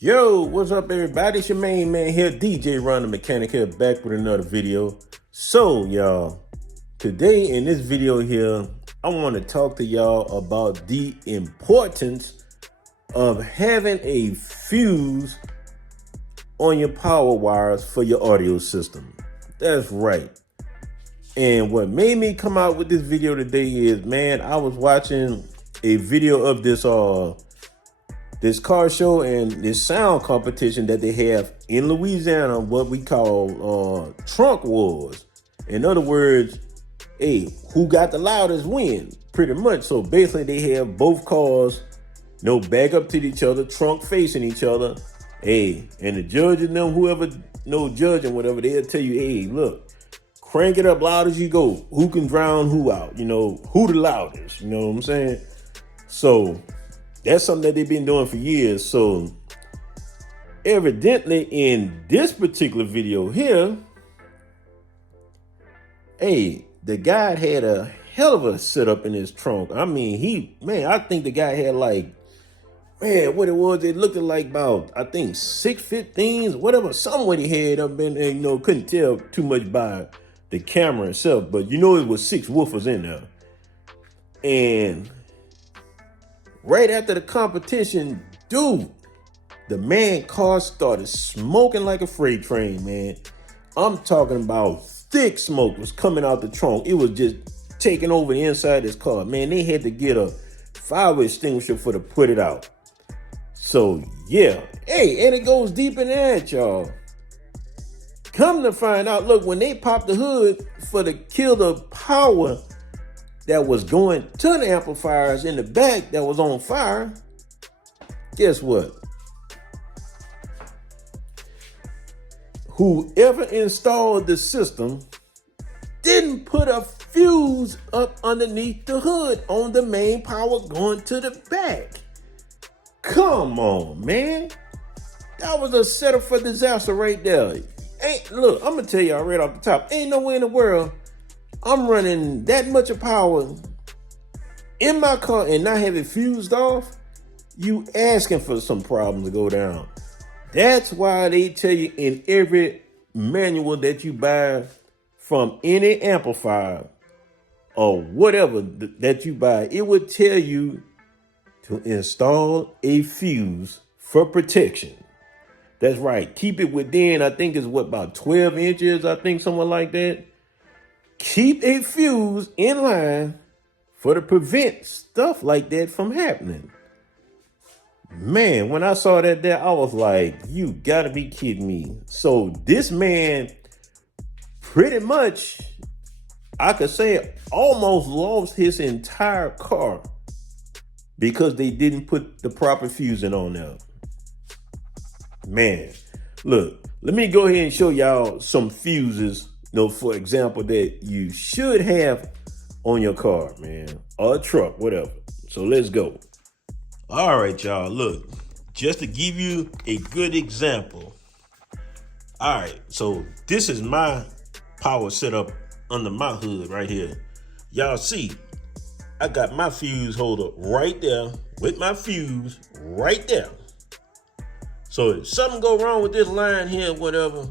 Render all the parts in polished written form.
Yo, what's up everybody? It's your main man here, DJ Ron the Mechanic here, back with another video. So y'all, today in this video here, I want to talk to y'all about the importance of having a fuse on your power wires for your audio system. That's right. And what made me come out with this video today is, man, I was watching a video of this car show and this sound competition that they have in Louisiana, what we call trunk wars. In other words, hey, who got the loudest win, pretty much. So basically they have both cars, back up to each other, trunk facing each other. Hey, and the judge and them, whoever judging whatever, they'll tell you, hey, look, crank it up loud as you go. Who can drown who out? Who the loudest? You know what I'm saying? So that's something that they've been doing for years. So evidently in this particular video here, hey, the guy had a hell of a setup in his trunk. I mean, I think the guy had what it was, it looked like about, I think 615s, whatever, somewhere he had up in there, couldn't tell too much by the camera itself, but it was 6 woofers in there. And right after the competition, dude, the man car started smoking like a freight train, man. I'm talking about thick smoke was coming out the trunk. It was just taking over the inside of this car. Man, they had to get a fire extinguisher to put it out. So, yeah. Hey, and it goes deep in that, y'all. Come to find out, look, when they popped the hood to kill the power that was going to the amplifiers in the back that was on fire, guess what? Whoever installed the system didn't put a fuse up underneath the hood on the main power going to the back. Come on, man. That was a setup for disaster right there. Look, I'm gonna tell y'all right off the top, ain't no way in the world I'm running that much of power in my car and not have it fused off. You asking for some problems to go down. That's why they tell you in every manual that you buy from any amplifier or whatever that you buy, it would tell you to install a fuse for protection. That's right. Keep it within, I think it's about 12 inches, I think, somewhere like that. Keep a fuse in line to prevent stuff like that from happening. Man, when I saw that there, I was like, you gotta be kidding me. So this man pretty much, I could say, almost lost his entire car because they didn't put the proper fusing on there. Man, look, let me go ahead and show y'all some fuses, for example, that you should have on your car, man, or a truck, whatever. So let's go. All right, y'all, look, just to give you a good example. All right, so this is my power setup under my hood right here. Y'all see, I got my fuse holder right there with my fuse right there. So if something go wrong with this line here, whatever,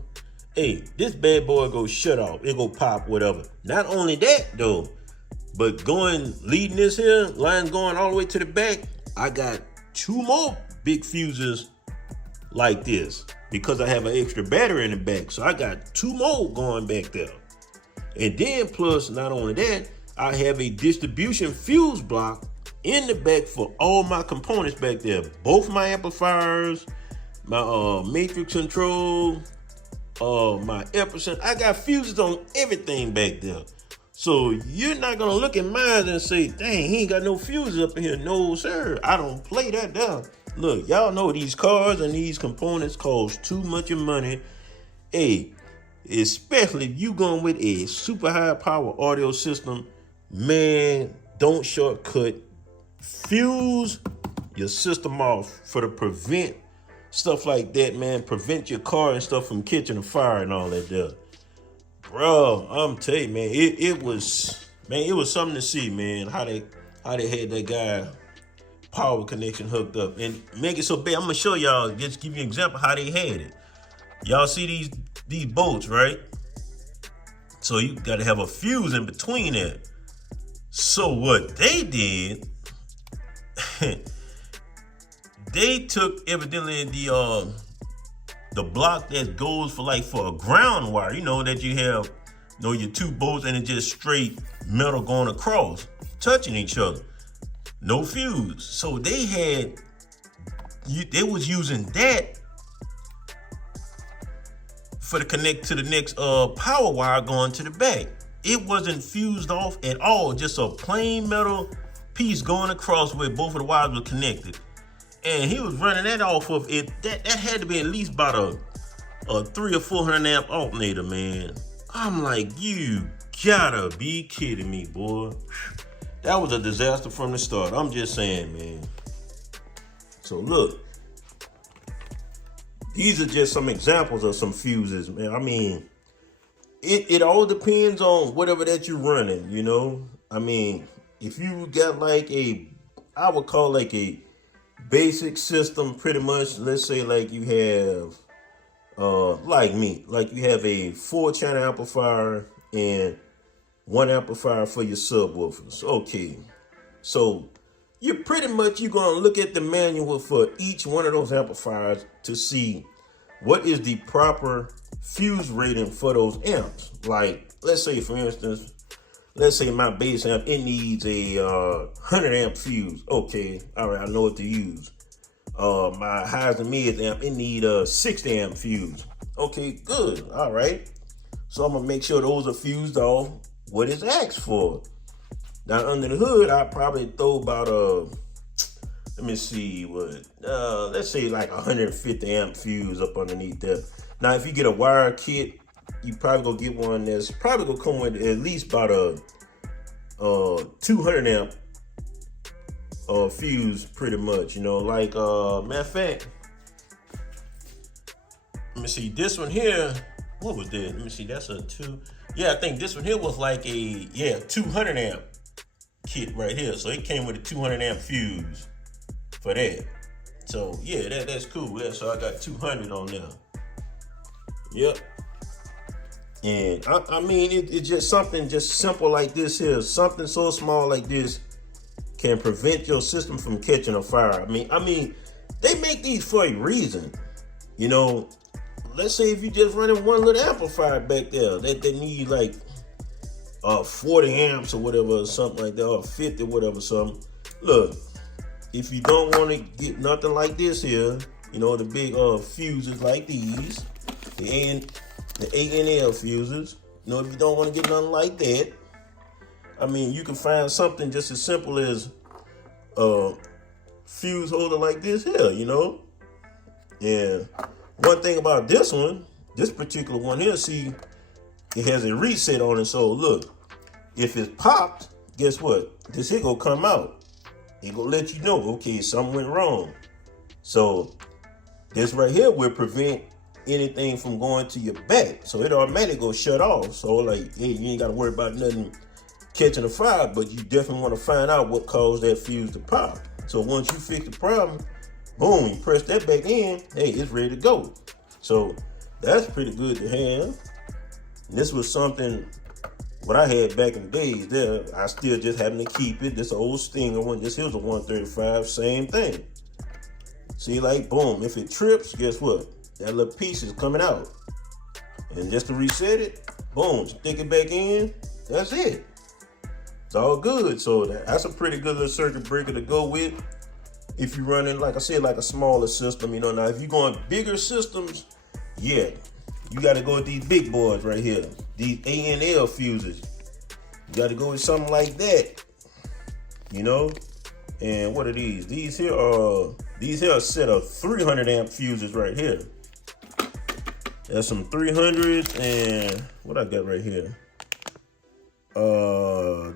hey, this bad boy go shut off. It go pop, whatever. Not only that though, but leading this here, line going all the way to the back, I got 2 more big fuses like this because I have an extra battery in the back. So I got 2 more going back there. And then plus, not only that, I have a distribution fuse block in the back for all my components back there. Both my amplifiers, my matrix control, my ampersand. I got fuses on everything back there. So you're not gonna look at mine and say, dang, he ain't got no fuses up in here. No, sir, I don't play that down. Look, y'all know these cars and these components cost too much of money. Hey, especially if you going with a super high power audio system, man, don't shortcut. Fuse your system off to prevent stuff like that, man. Prevent your car and stuff from catching a fire and all that there. Bro, I'm telling you, man, it was something to see, man, how they had that guy power connection hooked up and make it so big. I'm gonna show y'all, just give you an example how they had it. Y'all see these bolts, right? So you gotta have a fuse in between it. So what they did, they took evidently the block that goes for a ground wire, that you have, your two bolts and it's just straight metal going across, touching each other. No fuse. So they was using that for to connect to the next power wire going to the back. It wasn't fused off at all, just a plain metal piece going across where both of the wires were connected. And he was running that off of it. That had to be at least about a 300 or 400 amp alternator, man. I'm like, you gotta be kidding me, boy. That was a disaster from the start. I'm just saying, man. So look, these are just some examples of some fuses, man. I mean, it all depends on whatever that you're running, I mean, if you got I would call a basic system, pretty much. Let's say you have, like me, you have a 4-channel amplifier and 1 amplifier for your subwoofers. Okay, so you're gonna look at the manual for each one of those amplifiers to see what is the proper fuse rating for those amps. Like, let's say, for instance, my bass amp, it needs a 100 amp fuse. Okay, all right, I know what to use. My highs and mids amp, it need a 60 amp fuse. Okay, good, all right. So I'm gonna make sure those are fused off what is asked for. Now under the hood, I probably throw about let me see let's say 150 amp fuse up underneath there. Now if you get a wire kit, you probably gonna get one that's probably gonna come with at least about a 200 amp fuse, pretty much. Matter of fact, let me see, this one here, what was that? Let me see, that's a 2. Yeah, I think this one here was a 200 amp kit right here. So it came with a 200 amp fuse for that. So yeah, that's cool. Yeah, so I got 200 on there. Yep. And I mean, it's just something just simple like this here. Something so small like this can prevent your system from catching a fire. I mean, they make these for a reason. Let's say if you just running one little amplifier back there that they need 40 amps or whatever, or something like that, or 50, whatever, something. Look, if you don't want to get nothing like this here, the big fuses like these, the ANL fuses, if you don't want to get nothing like that, I mean, you can find something just as simple as a fuse holder like this here, And one thing about this particular one here, see, it has a reset on it. So look, if it's popped, guess what? This here gonna come out. It gonna let you know, okay, something went wrong. So this right here will prevent anything from going to your back. So it automatically go shut off. So hey, you ain't gotta worry about nothing catching a fire, but you definitely want to find out what caused that fuse to pop. So once you fix the problem, boom, you press that back in, hey, it's ready to go. So that's pretty good to have. This was something what I had back in the days there. I still just happen to keep it. This old Stinger one, this here's a 135, same thing. See, boom, if it trips, guess what? That little piece is coming out. And just to reset it, boom, stick it back in, that's it. It's all good. So that's a pretty good little circuit breaker to go with. If you're running, like I said, a smaller system, now if you're going bigger systems, yeah, you got to go with these big boys right here, these ANL fuses. You got to go with something like that, And what are these? These here are a set of 300 amp fuses right here. There's some 300s and what I got right here.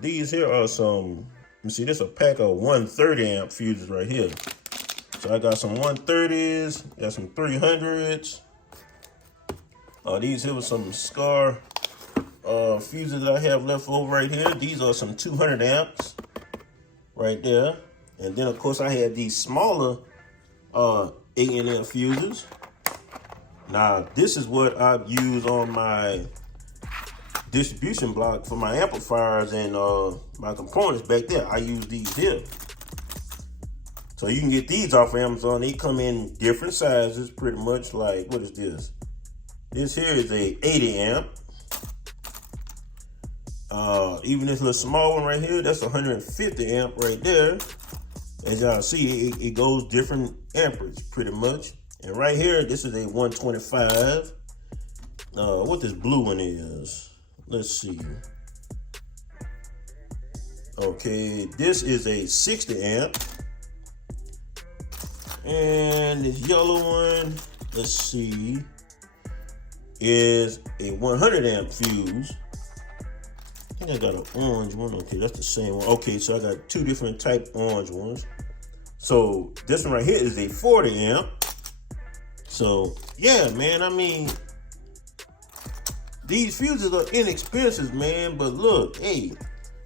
These here are some, let me see, this is a pack of 130 amp fuses right here. So I got some 130s, got some 300s. These here were some SCAR fuses that I have left over right here. These are some 200 amps right there. And then of course I have these smaller A&L fuses. Now this is what I use on my distribution block for my amplifiers and my components back there. I use these here. So you can get these off of Amazon. They come in different sizes, pretty much. Like, what is this? This here is a 80 amp. Even this little small one right here, that's 150 amp right there. As y'all see, it goes different amperage, pretty much. And right here, this is a 125. What this blue one is? Let's see. Okay, this is a 60 amp. And this yellow one, let's see, is a 100 amp fuse. I think I got an orange one. Okay, that's the same one. Okay, so I got two different type orange ones. So this one right here is a 40 amp. So yeah, man, I mean, these fuses are inexpensive, man, but look, hey,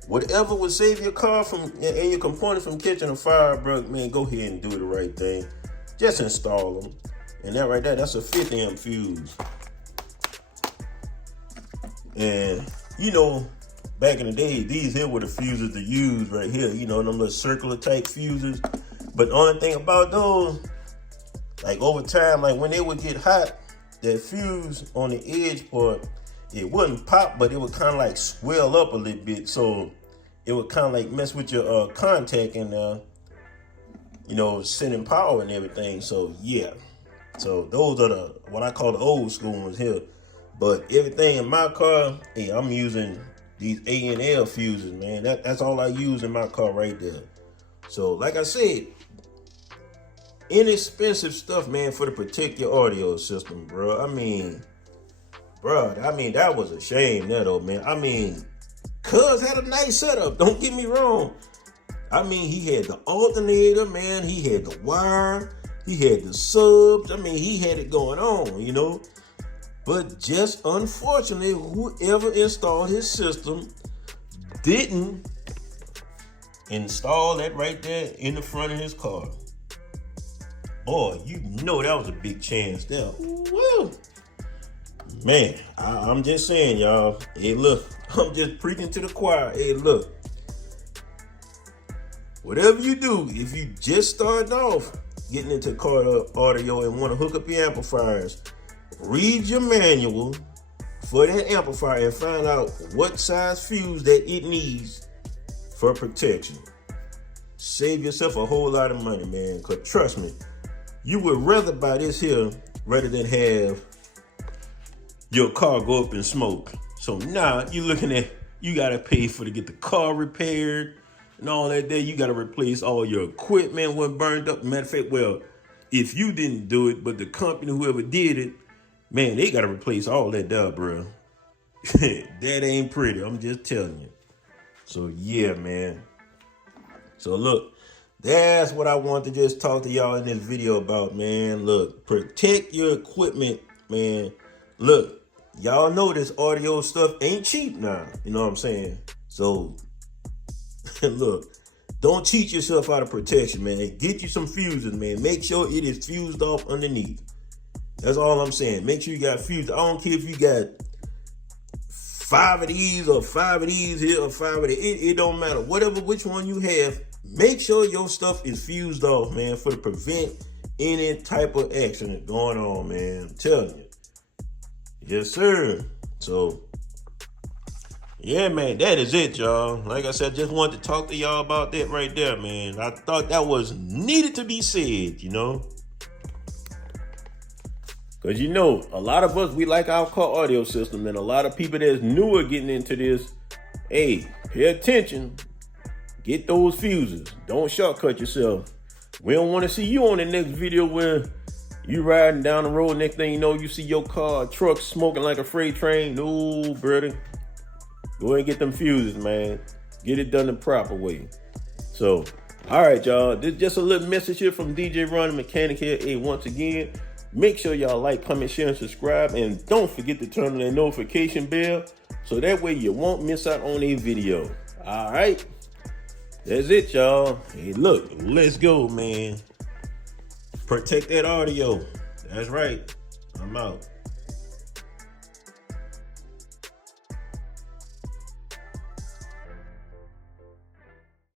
whatever would save your car from and your components from catching a fire, bro, man, go ahead and do the right thing. Just install them. And that right there, that's a 50 amp fuse. And you know, back in the day, these here were the fuses to use right here. You know, them little circular type fuses. But the only thing about those, like over time, like when they would get hot, that fuse on the edge part, it wouldn't pop, but it would kind of like swell up a little bit. So it would kind of like mess with your contact and, you know, sending power and everything. So yeah. So those are the, what I call the old school ones here. But everything in my car, hey, I'm using these A&L fuses, man. That's all I use in my car right there. So like I said, inexpensive stuff, man, for to protect your audio system, bro. I mean, that was a shame, that though, man. I mean, Cuz had a nice setup, don't get me wrong. I mean, he had the alternator, man. He had the wire. He had the subs. I mean, he had it going on, you know. But just unfortunately, whoever installed his system didn't install that right there in the front of his car. Boy, you know that was a big chance there. Woo! Man, I'm just saying, y'all. Hey, look, I'm just preaching to the choir. Hey, look. Whatever you do, if you just starting off getting into car audio and want to hook up your amplifiers, read your manual for that amplifier and find out what size fuse that it needs for protection. Save yourself a whole lot of money, man. Because trust me, you would rather buy this here rather than have your car go up in smoke. So now you're looking at, you got to pay to get the car repaired and all that there. You got to replace all your equipment when burned up. Matter of fact, well, if you didn't do it, but the company, whoever did it, man, they got to replace all that there, bro. That ain't pretty. I'm just telling you. So yeah, man. So look, that's what I want to just talk to y'all in this video about, man. Look, protect your equipment, man. Look, y'all know this audio stuff ain't cheap now. You know what I'm saying? So look, don't cheat yourself out of protection, man. Get you some fuses, man. Make sure it is fused off underneath. That's all I'm saying. Make sure you got fused. I don't care if you got 5 of these or 5 of these here or 5 of that. It don't matter. Whatever, which one you have, make sure your stuff is fused off, man, for to prevent any type of accident going on, man. I'm telling you. Yes, sir. So, yeah, man, that is it, y'all. Like I said, just wanted to talk to y'all about that right there, man. I thought that was needed to be said, you know. Because, you know, a lot of us, we like our car audio system, and a lot of people that's newer getting into this, hey, pay attention. Get those fuses. Don't shortcut yourself. We don't want to see you on the next video where you riding down the road, next thing you know, you see your car, truck smoking like a freight train. No, brother. Go ahead and get them fuses, man. Get it done the proper way. So, all right, y'all. This is just a little message here from DJ Ron, the mechanic here. Hey, once again, make sure y'all like, comment, share, and subscribe. And don't forget to turn on that notification bell so that way you won't miss out on a video. All right. That's it, y'all. Hey, look, let's go, man. Protect that audio. That's right. I'm out.